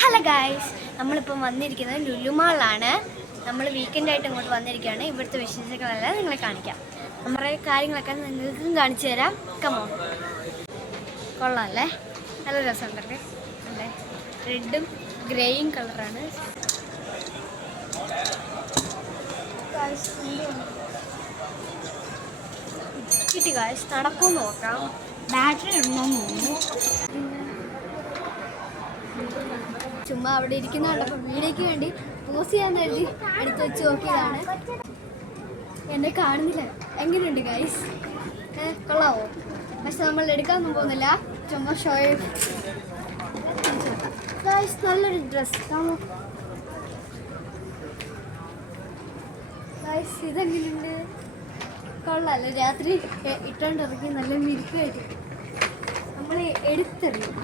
Hello guys, നമ്മളിപ്പം വന്നിരിക്കുന്നത് ലുലു മാളിലാണ്. നമ്മൾ വീക്കെൻഡായിട്ട് ഇങ്ങോട്ട് വന്നിരിക്കുകയാണ്. ഇവിടുത്തെ വിശേഷങ്ങളെല്ലാം നിങ്ങളെ കാണിക്കാം. നമ്മുടെ കാര്യങ്ങളൊക്കെ നിങ്ങൾക്കും കാണിച്ചു തരാം. കമോ, കൊള്ളാമല്ലേ? നല്ല രസമുണ്ടല്ലേ? അല്ലേ, റെഡും ഗ്രേയും കളറാണ്. കിട്ടി ഗായ്സ്, നടക്കുമെന്ന് നോക്കാം. ബാറ്ററി ഇടണമെന്ന് തോന്നുന്നു. ചുമ്മാ അവിടെ ഇരിക്കുന്ന കണ്ടപ്പോൾ വീഡിയോയ്ക്ക് വേണ്ടി പോസ് ചെയ്യാൻ കരുതി എടുത്ത് വെച്ച് നോക്കിയതാണ്. എന്നെ കാണുന്നില്ല. എങ്ങനെയുണ്ട് ഗൈസ്? കൊള്ളാവോ? പക്ഷെ നമ്മൾ എടുക്കാനൊന്നും പോകുന്നില്ല, ചുമ്മാ ഷോ. ഗൈസ്, നല്ലൊരു ഡ്രസ് കാണോ ഗൈസ്? ഇതെങ്ങനെയുണ്ട്? കൊള്ളാമല്ലേ? രാത്രി ഇട്ടോണ്ടിറങ്ങി നല്ല മിരുക്കായിട്ട് നമ്മൾ എടുത്തറിയും.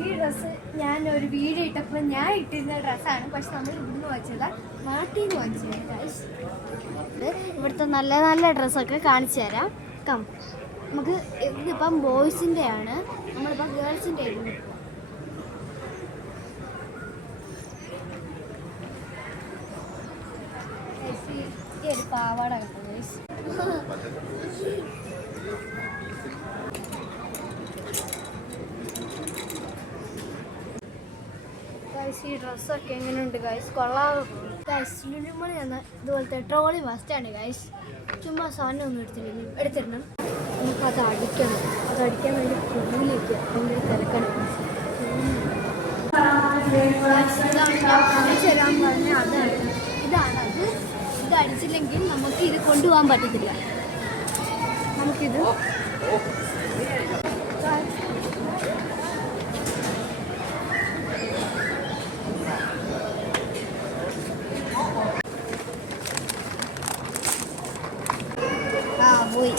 ഈ ഡ്രസ്സ് ഞാൻ ഒരു വീഡിയോ ഇട്ടപ്പോൾ ഞാൻ ഇട്ടിരുന്ന ഡ്രസ്സാണ്. പക്ഷെ നമ്മൾ ഇവിടുന്ന് വാങ്ങിച്ചല്ല, നാട്ടിൽ നിന്ന് വാങ്ങിച്ചത്. ഇവിടുത്തെ നല്ല നല്ല ഡ്രസ്സൊക്കെ കാണിച്ചു തരാം. നമുക്ക് ഇതിപ്പം ബോയ്സിൻ്റെ ആണ്, നമ്മളിപ്പം ഗേൾസിൻ്റെ ആയിരുന്നു. ഈ ഒരു പാവാട കിട്ടും ഗൈസ്. ഈ ഡ്രസ്സൊക്കെ എങ്ങനെയുണ്ട് ഗൈസ്? കൊള്ളാതെ ഗൈസ്. ലുലുമണി എന്ന ഇതുപോലത്തെ ട്രോളി മസ്റ്റാണ് ഗൈസ്. ചുമ്മാ സാധനം ഒന്നും എടുത്തിരണം. നമുക്ക് അത് അടിക്കണം. അതടിക്കാൻ വേണ്ടി കൂലിക്ക് ഭയങ്കര തിരക്കണം. കാണിച്ചു തരാൻ പറഞ്ഞാൽ ഇതാണത്. ഇത് അടിച്ചില്ലെങ്കിൽ നമുക്ക് ഇത് കൊണ്ടുപോകാൻ പറ്റത്തില്ല. നമുക്കിത് പോയി.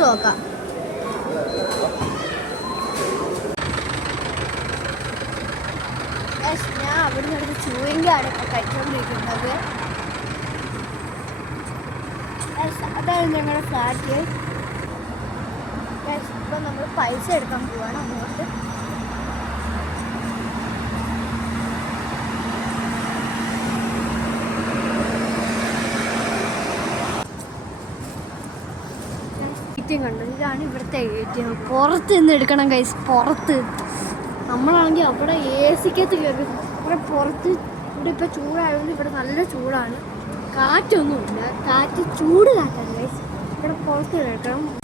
നോക്കാം. ഞാൻ അവിടെ നിന്ന് ചൂയിങ്കാണ് കഴിച്ചുകൊണ്ടിരിക്കുന്നത്. അതാണ് ഞങ്ങളുടെ ഫ്ലാറ്റ്. ഇപ്പം നമ്മൾ പൈസ എടുക്കാൻ പോവാണ് അങ്ങോട്ട്. എ.ടി.എം കണ്ടു. ഇതാണ് ഇവിടുത്തെ എ.ടി.എം. പുറത്ത് നിന്ന് എടുക്കണം ഗൈസ്. പുറത്ത് നമ്മളാണെങ്കിൽ അവിടെ AC-ക്കകത്ത് കയറി. ഇവിടെ പുറത്ത് ഇവിടെ ഇപ്പോൾ ചൂടായതുകൊണ്ട് ഇവിടെ നല്ല ചൂടാണ്. കാറ്റൊന്നുമില്ല. ചൂട് കാറ്റാണ് ഗൈസ്. ഇവിടെ പുറത്ത് എടുക്കണം.